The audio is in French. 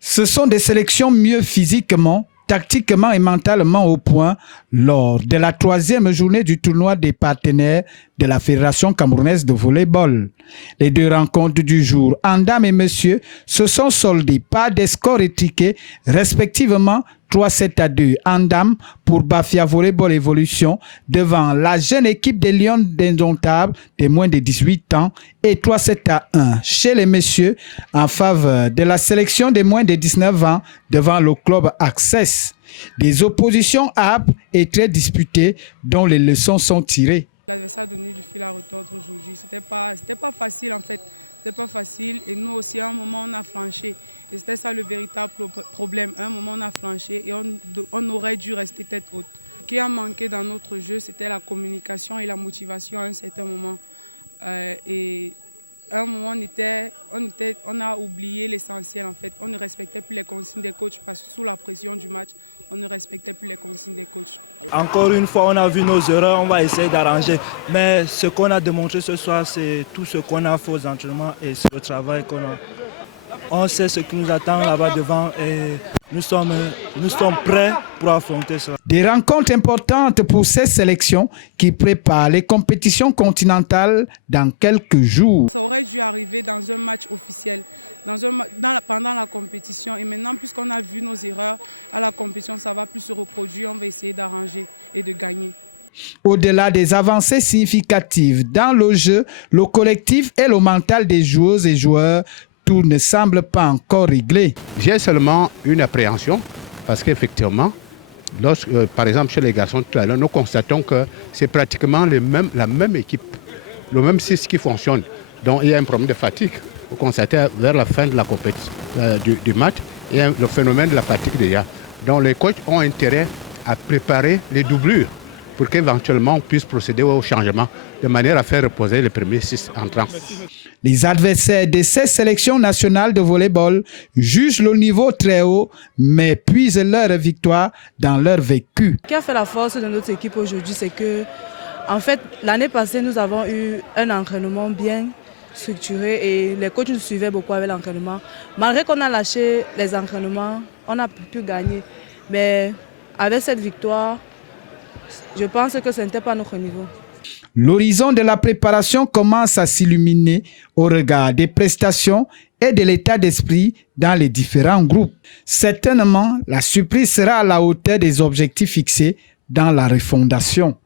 Ce sont des sélections mieux physiquement, tactiquement et mentalement au point lors de la 3e journée du tournoi des partenaires de la Fédération camerounaise de volleyball. Les 2 rencontres du jour, en dames et messieurs, se sont soldées par des scores étriqués respectivement 3-7-2 en dames pour Bafia Volleyball Evolution devant la jeune équipe des Lions d'Indomptable de moins de 18 ans et 3-7-1 chez les messieurs en faveur de la sélection des moins de 19 ans devant le club Access. Des oppositions âpres et très disputées dont les leçons sont tirées. Encore une fois, on a vu nos erreurs, on va essayer d'arranger. Mais ce qu'on a démontré ce soir, c'est tout ce qu'on a fait aux entraînements et c'est le travail qu'on a. On sait ce qui nous attend là-bas devant et nous sommes prêts pour affronter cela. Des rencontres importantes pour ces sélections qui préparent les compétitions continentales dans quelques jours. Au-delà des avancées significatives dans le jeu, le collectif et le mental des joueuses et joueurs, tout ne semble pas encore réglé. J'ai seulement une appréhension parce qu'effectivement, par exemple chez les garçons tout à l'heure, nous constatons que c'est pratiquement la même équipe, le même 6 qui fonctionne. Donc il y a un problème de fatigue. Vous constatez vers la fin de la compétition du match, il y a le phénomène de la fatigue déjà. Donc les coachs ont intérêt à préparer les doublures pour qu'éventuellement on puisse procéder au changement de manière à faire reposer les premiers 6 entrants. Les adversaires de ces sélections nationales de volleyball jugent le niveau très haut, mais puisent leur victoire dans leur vécu. Ce qui a fait la force de notre équipe aujourd'hui, c'est que, en fait, l'année passée, nous avons eu un entraînement bien structuré et les coachs nous suivaient beaucoup avec l'entraînement. Malgré qu'on a lâché les entraînements, on a pu gagner. Mais avec cette victoire, je pense que ce n'était pas notre niveau. L'horizon de la préparation commence à s'illuminer au regard des prestations et de l'état d'esprit dans les différents groupes. Certainement, la surprise sera à la hauteur des objectifs fixés dans la refondation.